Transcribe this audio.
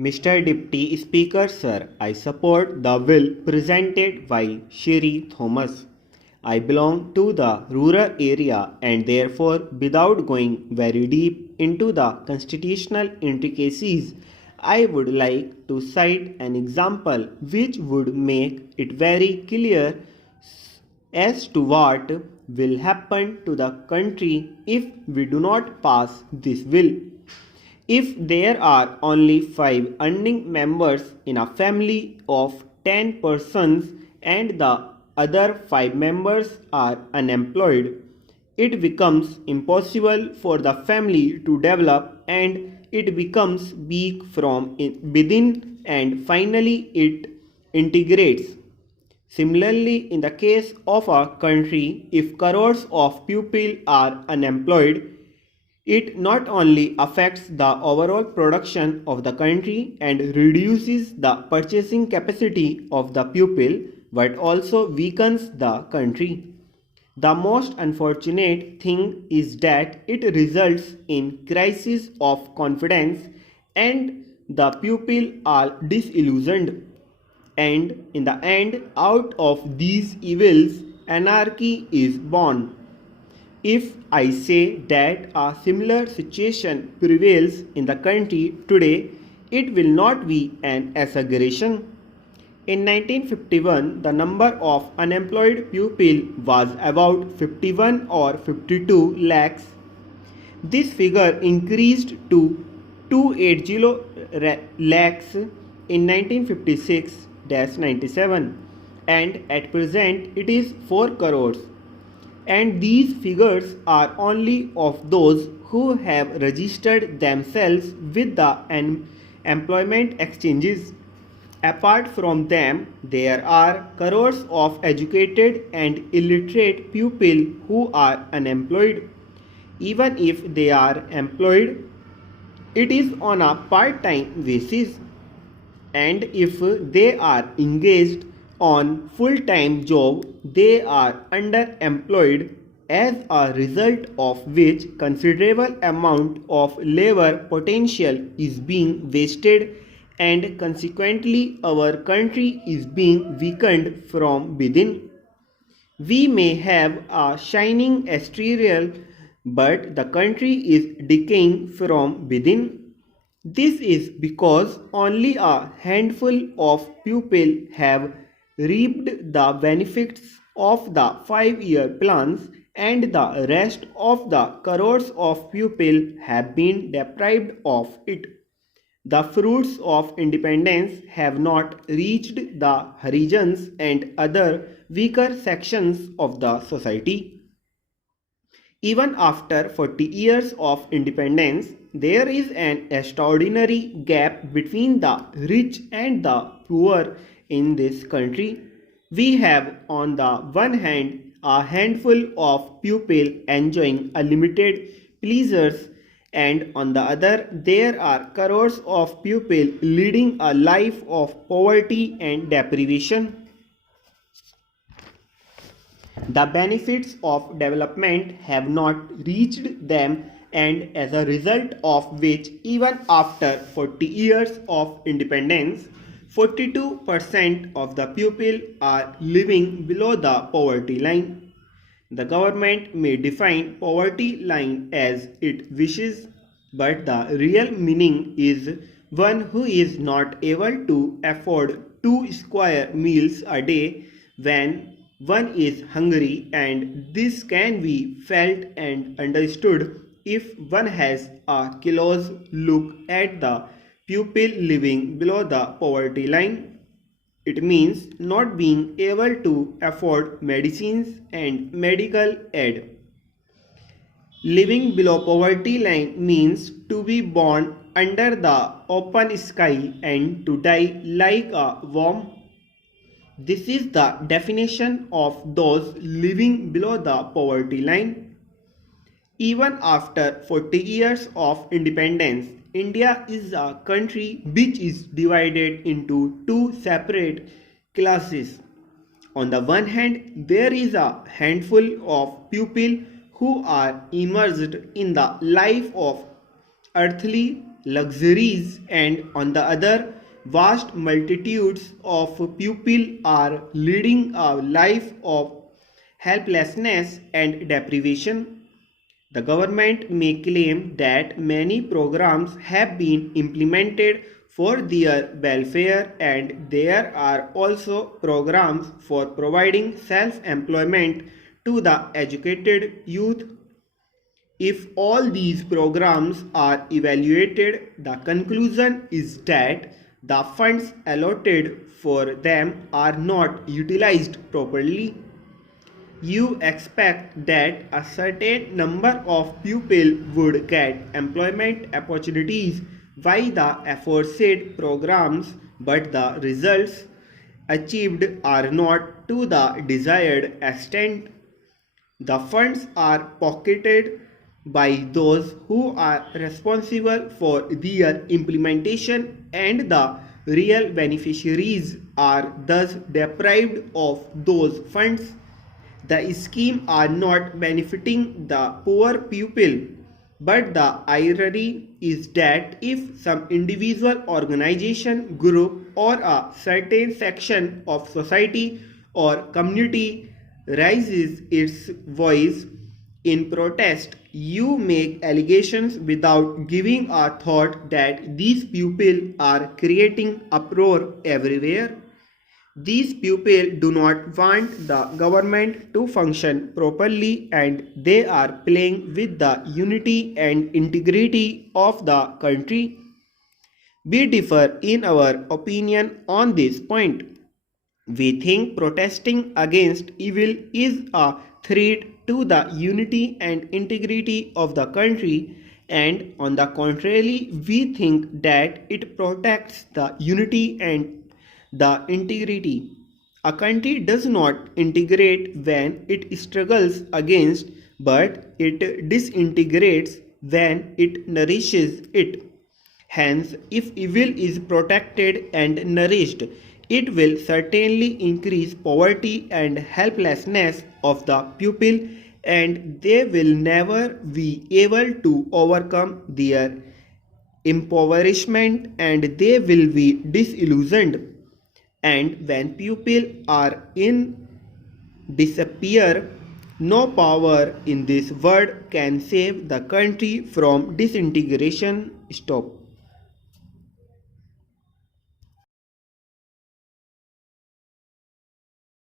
Mr. Deputy Speaker, sir, I support the bill presented by Shri Thomas. I belong to the rural area and therefore, without going very deep into the constitutional intricacies, I would like to cite an example which would make it very clear as to what will happen to the country if we do not pass this bill. If there are only 5 earning members in a family of 10 persons and the other 5 members are unemployed, it becomes impossible for the family to develop and it becomes weak from within and finally it integrates. Similarly, in the case of a country, if crores of people are unemployed, it not only affects the overall production of the country and reduces the purchasing capacity of the people, but also weakens the country. The most unfortunate thing is that it results in crisis of confidence and the people are disillusioned. And in the end, out of these evils, anarchy is born. If I say that a similar situation prevails in the country today, it will not be an exaggeration. In 1951, the number of unemployed people was about 51 or 52 lakhs. This figure increased to 280 lakhs in 1956-97 and at present it is 4 crores. And these figures are only of those who have registered themselves with the employment exchanges. Apart from them, there are crores of educated and illiterate people who are unemployed. Even if they are employed, it is on a part-time basis. And if they are engaged on full-time job, they are underemployed, as a result of which considerable amount of labor potential is being wasted and consequently our country is being weakened from within. We may have a shining exterior, but the country is decaying from within. This is because only a handful of people have reaped the benefits of the 5-year plans and the rest of the crores of people have been deprived of it. The fruits of independence have not reached the Harijans and other weaker sections of the society. Even after 40 years of independence, there is an extraordinary gap between the rich and the poor in this country. We have, on the one hand, a handful of people enjoying unlimited pleasures, and on the other, there are crores of people leading a life of poverty and deprivation. The benefits of development have not reached them, and as a result of which, even after 40 years of independence, 42% of the people are living below the poverty line. The government may define poverty line as it wishes, but the real meaning is one who is not able to afford 2 square meals a day when one is hungry, and this can be felt and understood if one has a close look at the people living below the poverty line. It means not being able to afford medicines and medical aid. Living below poverty line means to be born under the open sky and to die like a worm. This is the definition of those living below the poverty line. Even after 40 years of independence, India is a country which is divided into 2 separate classes. On the one hand, there is a handful of people who are immersed in the life of earthly luxuries, and on the other, vast multitudes of people are leading a life of helplessness and deprivation. The government may claim that many programs have been implemented for their welfare, and there are also programs for providing self employment to the educated youth. If all these programs are evaluated, the conclusion is that the funds allotted for them are not utilized properly. You expect that a certain number of people would get employment opportunities by the aforesaid programs, but the results achieved are not to the desired extent. The funds are pocketed by those who are responsible for their implementation, and the real beneficiaries are thus deprived of those funds. The scheme are not benefiting the poor pupil, but the irony is that if some individual organization, group, or a certain section of society or community raises its voice in protest, you make allegations without giving a thought that these people are creating uproar everywhere. These people do not want the government to function properly, and they are playing with the unity and integrity of the country. We differ in our opinion on this point. We think protesting against evil is a threat to the unity and integrity of the country, and on the contrary, we think that it protects the unity and the integrity. A country does not integrate when it struggles against, but it disintegrates when it nourishes it. Hence, if evil is protected and nourished, it will certainly increase poverty and helplessness of the pupil, and they will never be able to overcome their impoverishment, and they will be disillusioned. And when people are in disappear, no power in this world can save the country from disintegration. Stop.